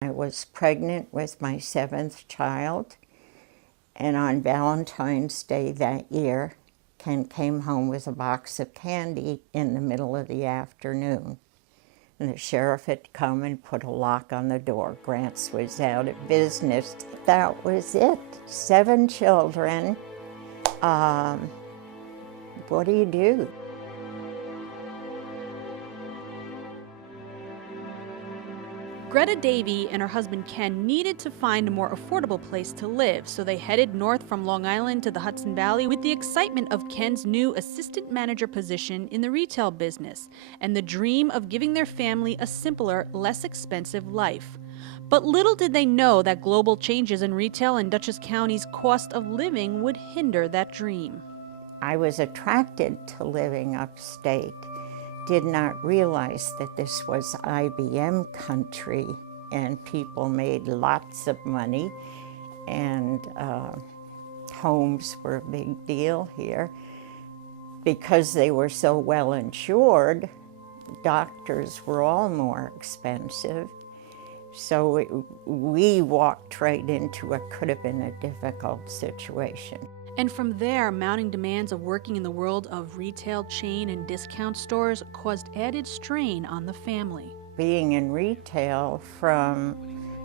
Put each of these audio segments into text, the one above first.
I was pregnant with my 7th child, and on Valentine's Day that year, Ken came home with a box of candy in the middle of the afternoon. And the sheriff had come and put a lock on the door. Grants was out of business. That was it. 7 children. What do you do? Greta Davey and her husband Ken needed to find a more affordable place to live, so they headed north from Long Island to the Hudson Valley with the excitement of Ken's new assistant manager position in the retail business and the dream of giving their family a simpler, less expensive life. But little did they know that global changes in retail and Dutchess County's cost of living would hinder that dream. I was attracted to living upstate. Did not realize that this was IBM country and people made lots of money, and homes were a big deal here. Because they were so well insured, doctors were all more expensive. So we walked right into what could have been a difficult situation. And from there, mounting demands of working in the world of retail chain and discount stores caused added strain on the family. Being in retail from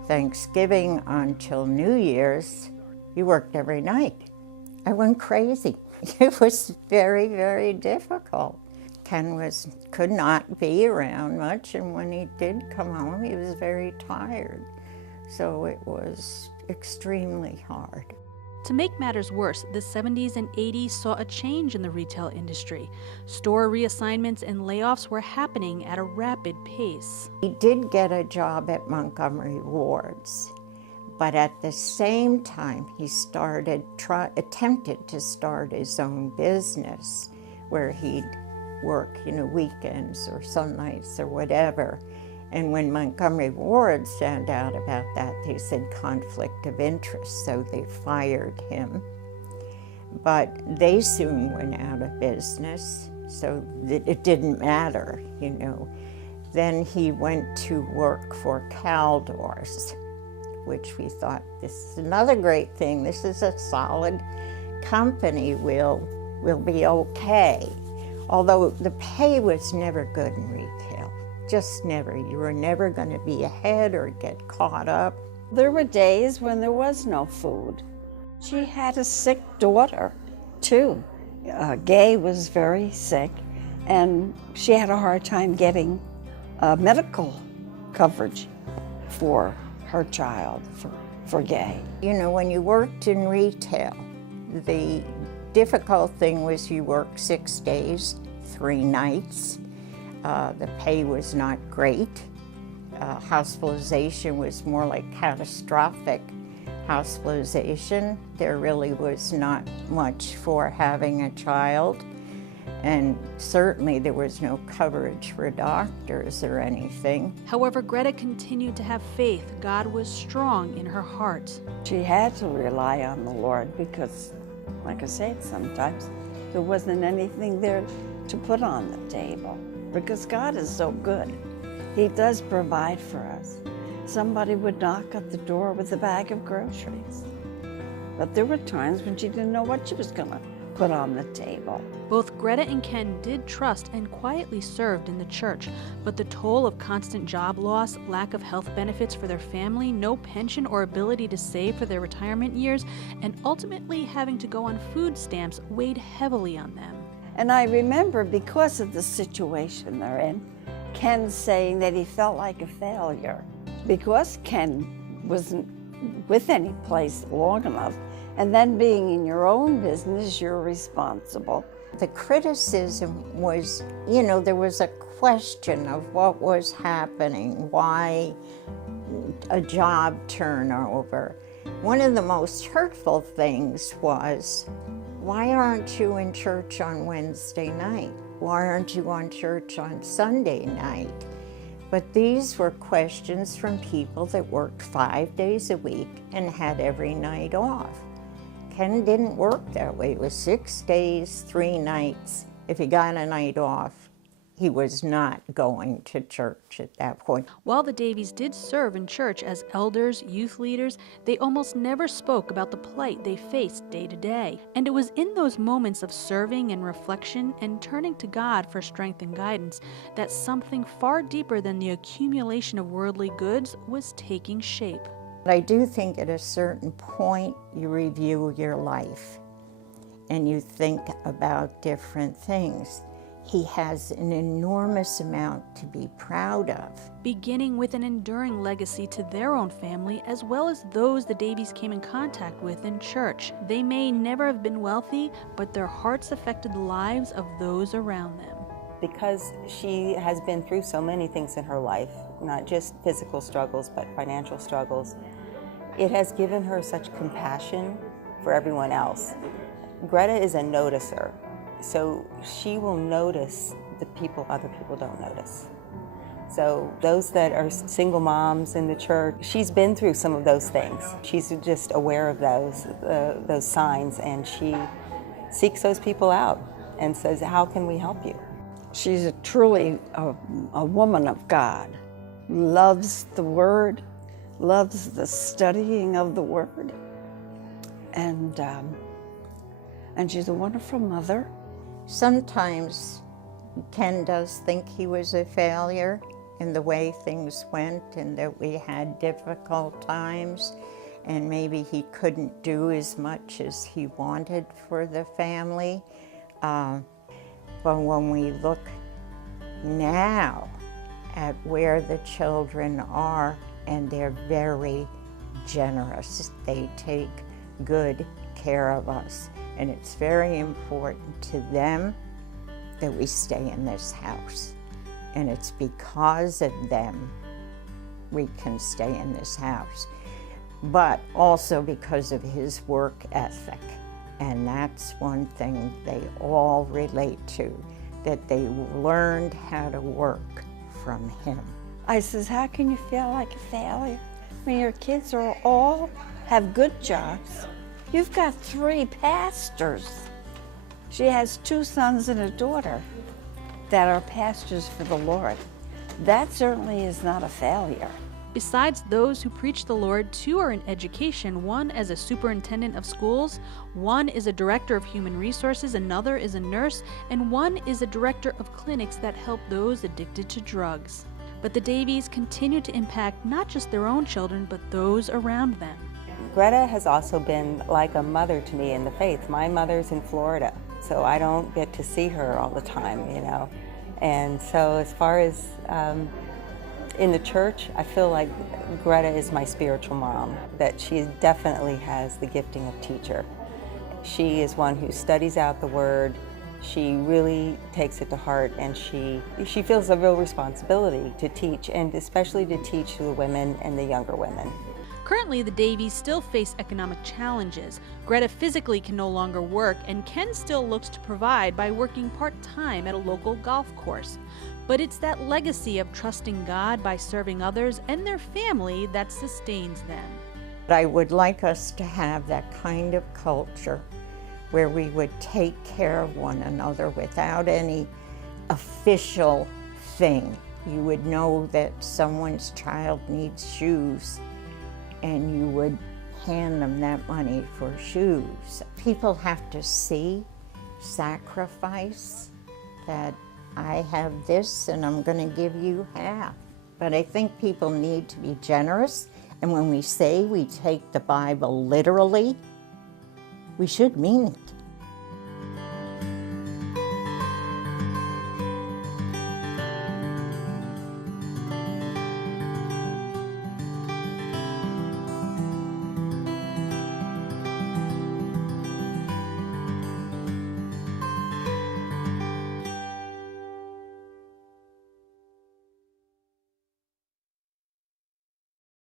Thanksgiving until New Year's, you worked every night. I went crazy. It was very, very difficult. Ken could not be around much, and when he did come home, he was very tired. So it was extremely hard. To make matters worse, the 70s and 80s saw a change in the retail industry. Store reassignments and layoffs were happening at a rapid pace. He did get a job at Montgomery Ward's, but at the same time he attempted to start his own business where he'd work, weekends or some nights or whatever. And when Montgomery Ward found out about that, they said conflict of interest, so they fired him. But they soon went out of business, so it didn't matter, Then he went to work for Caldor's, which we thought, this is another great thing. This is a solid company. We'll be okay. Although the pay was never good in retail. Just never. You were never going to be ahead or get caught up. There were days when there was no food. She had a sick daughter, too. Gay was very sick, and she had a hard time getting medical coverage for her child, for Gay. When you worked in retail, the difficult thing was you worked 6 days, 3 nights. The pay was not great. Hospitalization was more like catastrophic hospitalization. There really was not much for having a child. And certainly there was no coverage for doctors or anything. However, Greta continued to have faith. God was strong in her heart. She had to rely on the Lord because, like I said, sometimes there wasn't anything there to put on the table. Because God is so good. He does provide for us. Somebody would knock at the door with a bag of groceries. But there were times when she didn't know what she was going to put on the table. Both Greta and Ken did trust and quietly served in the church, but the toll of constant job loss, lack of health benefits for their family, no pension or ability to save for their retirement years, and ultimately having to go on food stamps weighed heavily on them. And I remember, because of the situation they're in, Ken saying that he felt like a failure because Ken wasn't with any place long enough. And then being in your own business, you're responsible. The criticism was, there was a question of what was happening, why a job turnover. One of the most hurtful things was, why aren't you in church on Wednesday night? Why aren't you on church on Sunday night? But these were questions from people that worked 5 days a week and had every night off. Ken didn't work that way. It was 6 days, 3 nights. If he got a night off, he was not going to church at that point. While the Davies did serve in church as elders, youth leaders, they almost never spoke about the plight they faced day to day. And it was in those moments of serving and reflection and turning to God for strength and guidance that something far deeper than the accumulation of worldly goods was taking shape. I do think at a certain point you review your life and you think about different things. He has an enormous amount to be proud of. Beginning with an enduring legacy to their own family as well as those the Davies came in contact with in church. They may never have been wealthy, but their hearts affected the lives of those around them. Because she has been through so many things in her life, not just physical struggles, but financial struggles, it has given her such compassion for everyone else. Greta is a noticer. So she will notice the people other people don't notice. So those that are single moms in the church, she's been through some of those things. She's just aware of those signs, and she seeks those people out and says, how can we help you? She's truly a woman of God, loves the Word, loves the studying of the Word, and she's a wonderful mother. Sometimes Ken does think he was a failure in the way things went and that we had difficult times and maybe he couldn't do as much as he wanted for the family. But when we look now at where the children are, and they're very generous, they take good care of us. And it's very important to them that we stay in this house. And it's because of them we can stay in this house. But also because of his work ethic. And that's one thing they all relate to, that they learned how to work from him. I says, how can you feel like a failure when your kids are all have good jobs? You've got 3 pastors. She has 2 sons and a daughter that are pastors for the Lord. That certainly is not a failure. Besides those who preach the Lord, 2 are in education, one as a superintendent of schools, one is a director of human resources, another is a nurse, and one is a director of clinics that help those addicted to drugs. But the Davies continue to impact not just their own children, but those around them. Greta has also been like a mother to me in the faith. My mother's in Florida, so I don't get to see her all the time, you know. And so as far as in the church, I feel like Greta is my spiritual mom, that she definitely has the gifting of teacher. She is one who studies out the Word. She really takes it to heart, and she feels a real responsibility to teach, and especially to teach the women and the younger women. Currently, the Davies still face economic challenges. Greta physically can no longer work, and Ken still looks to provide by working part-time at a local golf course. But it's that legacy of trusting God by serving others and their family that sustains them. I would like us to have that kind of culture where we would take care of one another without any official thing. You would know that someone's child needs shoes, and you would hand them that money for shoes. People have to see sacrifice, that I have this and I'm going to give you half. But I think people need to be generous, and when we say we take the Bible literally, we should mean it.